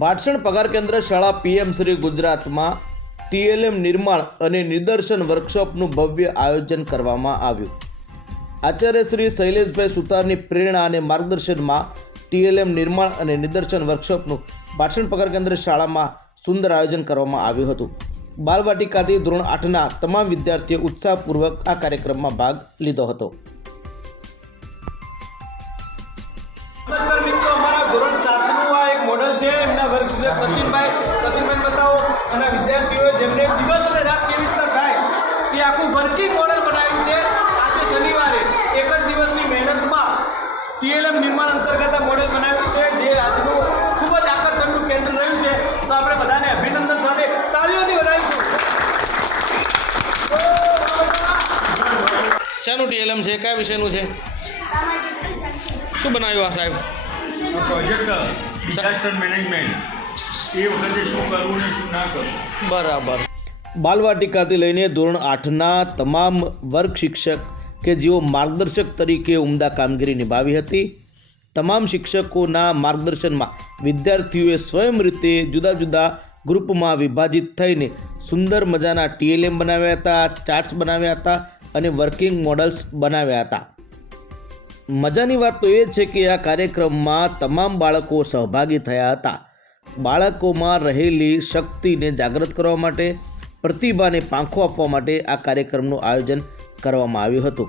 ભાટસણ પગાર કેન્દ્ર શાળા પીએમ શ્રી ગુજરાતમાં ટીએલએમ નિર્માણ અને નિદર્શન વર્કશોપનું ભવ્ય આયોજન કરવામાં આવ્યું. આચાર્ય શ્રી શૈલેષભાઈ સુતારની પ્રેરણા અને માર્ગદર્શનમાં ટીએલએમ નિર્માણ અને નિદર્શન વર્કશોપનું ભાટસણ પગાર કેન્દ્ર શાળામાં સુંદર આયોજન કરવામાં આવ્યું હતું. બાલવાટિકાથી ધોરણ આઠના તમામ વિદ્યાર્થીઓ ઉત્સાહપૂર્વક આ કાર્યક્રમમાં ભાગ લીધો હતો. નમસ્કાર મિત્રો, અમારા ધોરણ મોડલ વર્ગ શિક્ષક સચિનભાઈ સચિનભાઈ બતાવો. અને વિદ્યાર્થીઓએ જેમને દિવસ અને રાત કેવી રીતના થાય એ આખું વર્કિંગ મોડલ બનાવ્યું છે. આજે શનિવારે એક જ દિવસની મહેનતમાં ટીએલએમ નિર્માણ અંતર્ગત મોડલ મોડેલ બનાવ્યું છે જે આજનું ખૂબ જ આકર્ષણનું કેન્દ્ર રહ્યું છે. તો આપણે બધાને અભિનંદન સાથે તાળીઓથી વધારીશું. શાનું ટીએલએમ છે? કયા વિષયનું છે? શું બનાવ્યું આ સાહેબ? પ્રોજેક્ટ ડિઝાસ્ટર મેનેજમેન્ટ એ વખતે શું કરવું ને શું ના કરવું? બરાબર. બાલવાટિકાથી લઈને ધોરણ આઠના તમામ વર્ગ શિક્ષક કે જેઓ માર્ગદર્શક તરીકે ઉમદા કામગીરી નિભાવી હતી, તમામ શિક્ષકોના માર્ગદર્શનમાં વિદ્યાર્થીઓએ સ્વયં રીતે જુદા જુદા ગ્રુપમાં વિભાજિત થઈને સુંદર મજાના ટીએલએમ બનાવ્યા હતા, ચાર્ટ્સ બનાવ્યા હતા અને વર્કિંગ મોડલ્સ બનાવ્યા હતા. મજાની વાત તો એ છે કે આ કાર્યક્રમમાં તમામ બાળકો સહભાગી થયા હતા. બાળકોમાં રહેલી શક્તિને જાગૃત કરવા માટે, પ્રતિભાને પાંખો આપવા માટે આ કાર્યક્રમનું આયોજન કરવામાં આવ્યું હતું.